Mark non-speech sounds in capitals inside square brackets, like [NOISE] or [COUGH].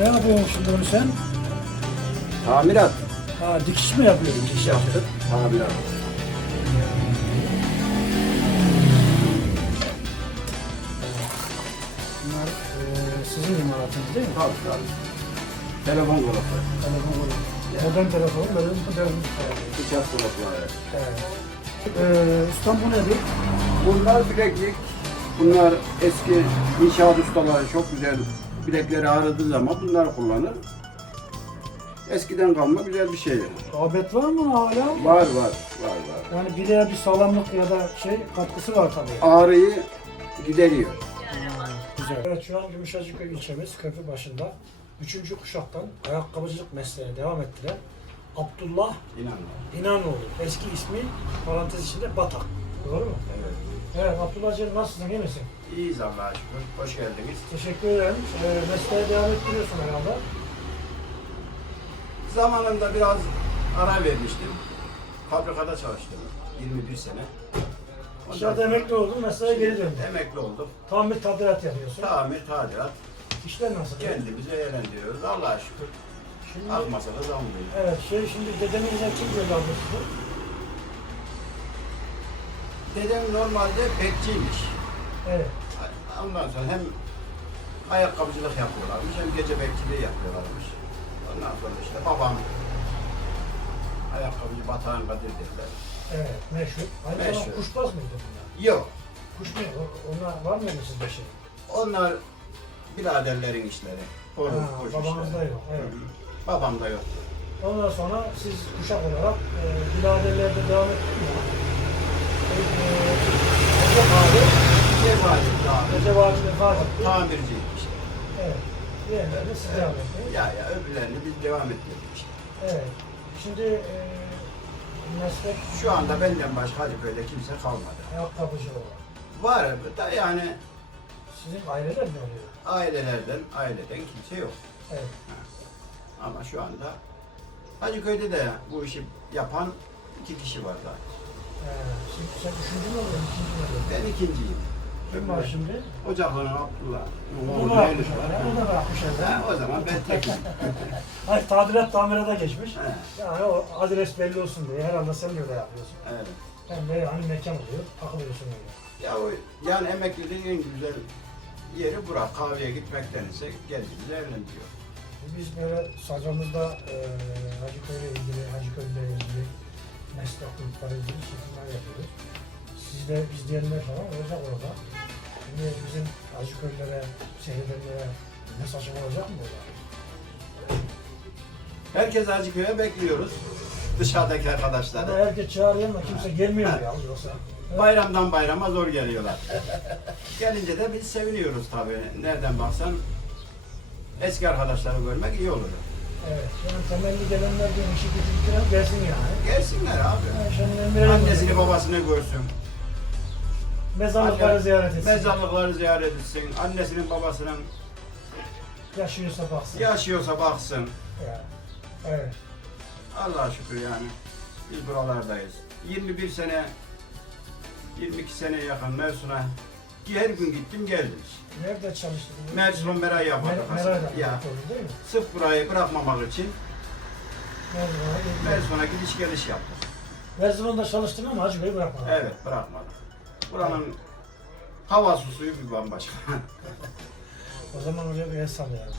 Ne yapıyorsun şimdi onu sen? Tamirat. Ha, dikiş mi yapıyorsun? İş yaptık. Tamirat. Bunlar e, sizin imalatınız değil mi? Tabii tabii. Telefon kılıfı. Telefon böyle. Modern telefon, böyle modern. Bıçak kılıfları. Evet. Ee, ustam bu nedir? Bunlar bileklik. Bunlar eski inşaat ustaları çok güzel bilekleri ağrıdığı zaman bunlar kullanır. Eskiden kalma güzel bir şey. Rağbet var mı hala? Var var var var. Yani bileğe bir sağlamlık ya da şey katkısı var tabii. Ağrıyı gideriyor. Güzel. Evet şu an Gümüşhacıköy ilçemiz köprü başında. Üçüncü kuşaktan ayakkabıcılık mesleğine devam ettiren Abdullah İnanın. İnanoğlu. Eski ismi parantez içinde Batak. Doğru mu? Evet. Evet Abdullah'cığım nasılsın iyi misin? İyiyiz Allah'a şükür. Hoş geldiniz. Teşekkür ederim. Ee, mesleğe devam ettiriyorsun herhalde. Zamanında biraz ara vermiştim. Fabrikada çalıştım 21 sene. Ondan Dışarıda sonra emekli oldun, mesleğe geri döndün. Emekli oldum. Tamir tadilat yapıyorsun. Tamir, tadilat. İşler nasıl? Kendimizi eğlendiriyoruz. Allah'a şükür. Şimdi, Az masada zam veriyor. evet, şey şimdi dedemize kim gönderdi sizi? Dedem normalde bekçiymiş. Evet. Ondan sonra hem ayakkabıcılık yapıyorlarmış hem gece bekçiliği yapıyorlarmış. Ondan sonra işte babam ayakkabıcı Batuhan Kadir dediler. Evet, meşhur. Aynı zamanda Meşhur. kuşbaz mıydı bunlar? Yok. Kuş mu? Onlar var mıydı sizde şey? Onlar biraderlerin işleri. Horoz, Ha, kuş işleri. yok, evet. Hı yok. Ondan sonra siz kuşak olarak e, biraderlerde devam ettiniz mi? E, e, abi, Cevahir abi. Abi vefat etti. Tamirciydi işte. Evet. Diğerlerini siz devam ettiniz. Ya ya öbürlerini biz devam ettirdik işte. Evet. Şimdi e, meslek Şu anda benden başka Hacıköy'de kimse kalmadı. ayakkabıcı olarak. Var da yani Sizin aileler mi oluyor? ailelerden, aileden kimse yok. Evet. Ama şu anda Hacıköy'de de bu işi yapan iki kişi var da. Şimdi sen üçüncü mü oluyorsun, ikinci mi oluyorsun? Ben ikinciyim. Kim var şimdi? Ocaklı'nın Abdullah. Onu oğlu bırakmış var. orada. Onu da bırakmış. Ha, o zaman ben tekim. [LAUGHS] Hayır tadilat tamirata geçmiş. Yani o adres belli olsun diye herhalde sen de öyle yapıyorsun. evet. Hem de yani mekan oluyor, takılıyorsun öyle. Ya o, yani emekliliğin en güzel yeri bura. Kahveye gitmekten ise geldiğimiz evlendiriyor. Biz böyle sacamızda e, Hacıköy'le ilgili, Hacıköy'le ilgili meslek ilgili çekimler yapıyoruz. Siz de izleyenler falan olacak orada. Şimdi bizim Hacıköylere, seyredenlere mesajım olacak mı orada? Herkes Hacıköy'e bekliyoruz. Dışarıdaki Ama arkadaşları. herkes çağırıyor ama kimse gelmiyor ya yoksa. Bayramdan bayrama zor geliyorlar. [LAUGHS] Gelince de biz seviniyoruz tabii. Nereden baksan eski arkadaşları görmek iyi olur. Evet, yani temelli gelenler diyor işi bitirirken gelsin yani. Gelsinler abi. Yani Emre'ye Annesini babasını görsün. mezarlıkları Anne- ziyaret etsin. Mezarlıkları ziyaret etsin. Annesinin babasının Yaşıyorsa baksın. yaşıyorsa baksın. Yani. Evet. Allah'a şükür yani. Biz buralardayız. 21 sene 22 sene yakın Mersun'a her gün gittim geldim. Nerede çalıştın? Mersun'un Meray Mer fabrikası. Meray'da Ya değil mi? sırf burayı bırakmamak için Mersin'de. Mersun'a gidiş geliş yaptık. Mersin'de çalıştın ama Hacı Bey'i bırakmadın. Evet bırakmadık. Buranın havası suyu bir bambaşka. O zaman oraya bir el sallayalım.